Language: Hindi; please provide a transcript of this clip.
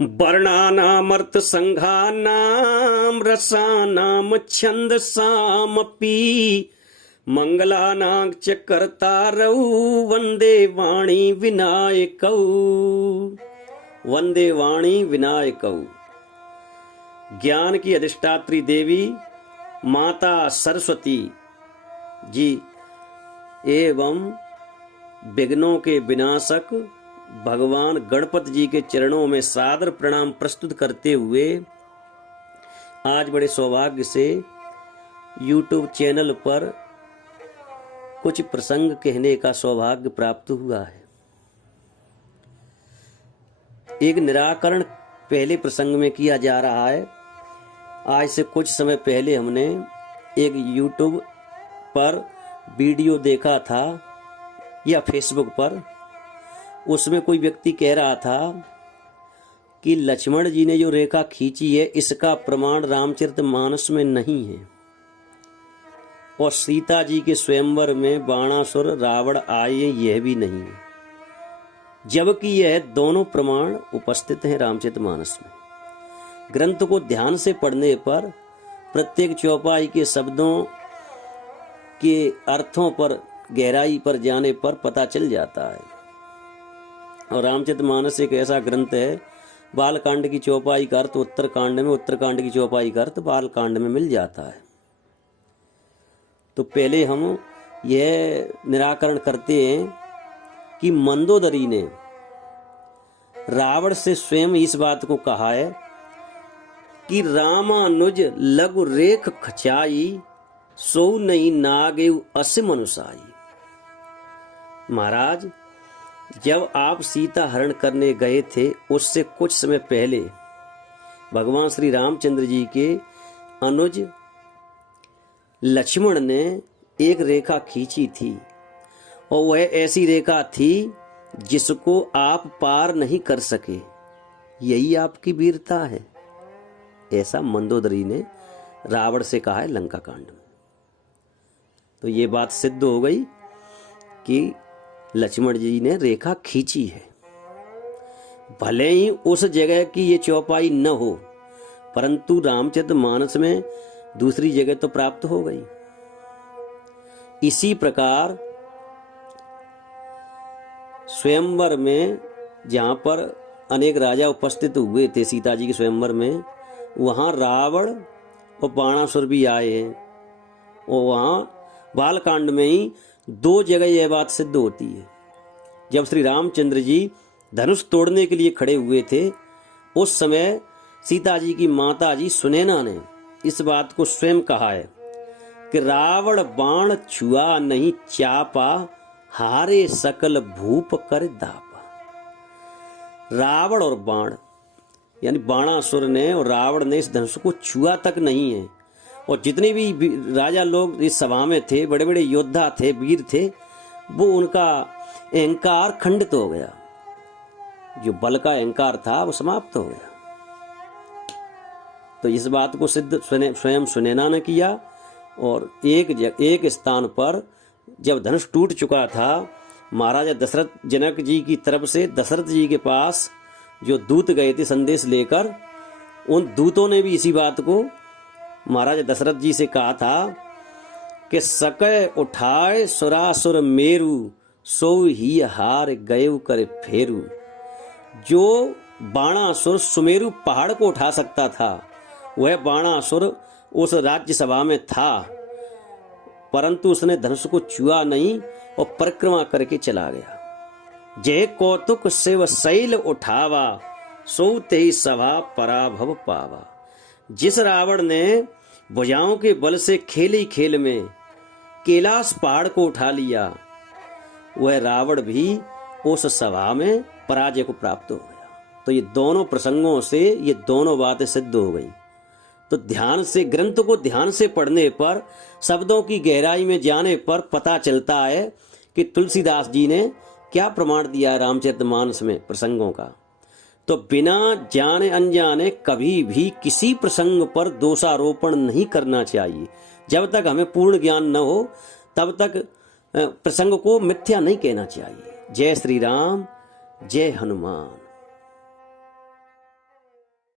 वर्णानामर्थ संघानाम रसानाम छंदसामपि मंगलानां च कर्तारौ वंदे वाणी विनायकौ। वंदे वाणी विनायकौ। ज्ञान की अधिष्ठात्री देवी माता सरस्वती जी एवं विघ्नों के विनाशक भगवान गणपति जी के चरणों में सादर प्रणाम प्रस्तुत करते हुए आज बड़े सौभाग्य से YouTube चैनल पर कुछ प्रसंग कहने का सौभाग्य प्राप्त हुआ है। एक निराकरण पहले प्रसंग में किया जा रहा है। आज से कुछ समय पहले हमने एक YouTube पर वीडियो देखा था या फेसबुक पर, उसमें कोई व्यक्ति कह रहा था कि लक्ष्मण जी ने जो रेखा खींची है इसका प्रमाण रामचरितमानस में नहीं है और सीता जी के स्वयंवर में बाणासुर रावण आए यह भी नहीं है, जबकि यह दोनों प्रमाण उपस्थित हैं रामचरितमानस में। ग्रंथ को ध्यान से पढ़ने पर प्रत्येक चौपाई के शब्दों के अर्थों पर गहराई पर जाने पर पता चल जाता है। और रामचरितमानस एक ऐसा ग्रंथ है, बालकांड की चौपाई का अर्थ उत्तरकांड में, उत्तरकांड की चौपाई का अर्थ बालकांड में मिल जाता है। तो पहले हम यह निराकरण करते हैं कि मंदोदरी ने रावण से स्वयं इस बात को कहा है कि रामानुज लघु रेख खचाई सो नहीं नागेव अस मनुसाई। महाराज, जब आप सीता हरण करने गए थे उससे कुछ समय पहले भगवान श्री रामचंद्र जी के अनुज लक्ष्मण ने एक रेखा खींची थी और वह ऐसी रेखा थी जिसको आप पार नहीं कर सके। यही आपकी वीरता है, ऐसा मंदोदरी ने रावण से कहा है लंका कांड में। तो ये बात सिद्ध हो गई कि लक्ष्मण जी ने रेखा खींची है। भले ही उस जगह की ये चौपाई न हो, परंतु रामचरितमानस में दूसरी जगह तो प्राप्त हो गई। इसी प्रकार स्वयंवर में जहां पर अनेक राजा उपस्थित हुए थे सीता जी के स्वयंवर में, वहां रावण और बाणासुर भी आए हैं और वहां बालकांड में ही दो जगह यह बात सिद्ध होती है। जब श्री रामचंद्र जी धनुष तोड़ने के लिए खड़े हुए थे उस समय सीता जी की माता जी सुनैना ने इस बात को स्वयं कहा है कि रावण बाण छुआ नहीं चापा हारे सकल भूप कर दापा। रावण और बाण यानी बाणासुर ने और रावण ने इस धनुष को छुआ तक नहीं है और जितने भी राजा लोग इस सभा में थे, बड़े बड़े योद्धा थे, वीर थे, वो उनका अहंकार खंडित हो गया। जो बल का अहंकार था वो समाप्त हो गया। तो इस बात को सिद्ध स्वयं सुनैना ने किया। और एक स्थान पर जब धनुष टूट चुका था, महाराजा दशरथ जनक जी की तरफ से दशरथ जी के पास जो दूत गए थे संदेश लेकर, उन दूतों ने भी इसी बात को महाराजा दशरथ जी से कहा था कि सकै उठाए सुरासुर मेरु सो ही हार गए कर फेरू। जो बाणासुर सुमेरु पहाड़ को उठा सकता था वह बाणासुर उस राज्य सभा में था, परंतु उसने धनुष को छुआ नहीं और परिक्रमा करके चला गया। जय कौतुक शिव शैल उठावा सो ते सभा पराभव पावा। जिस रावण ने भुजाओं के बल से खेली खेल में कैलाश पहाड़ को उठा लिया, वह रावण भी उस सभा में पराजय को प्राप्त हो गया। तो ये दोनों प्रसंगों से ये दोनों बातें सिद्ध हो गई। तो ध्यान से ग्रंथ को ध्यान से पढ़ने पर, शब्दों की गहराई में जाने पर पता चलता है कि तुलसीदास जी ने क्या प्रमाण दिया है रामचरितमानस में प्रसंगों का। तो बिना जाने अनजाने कभी भी किसी प्रसंग पर दोषारोपण नहीं करना चाहिए। जब तक हमें पूर्ण ज्ञान न हो तब तक प्रसंग को मिथ्या नहीं कहना चाहिए। जय श्री राम, जय हनुमान।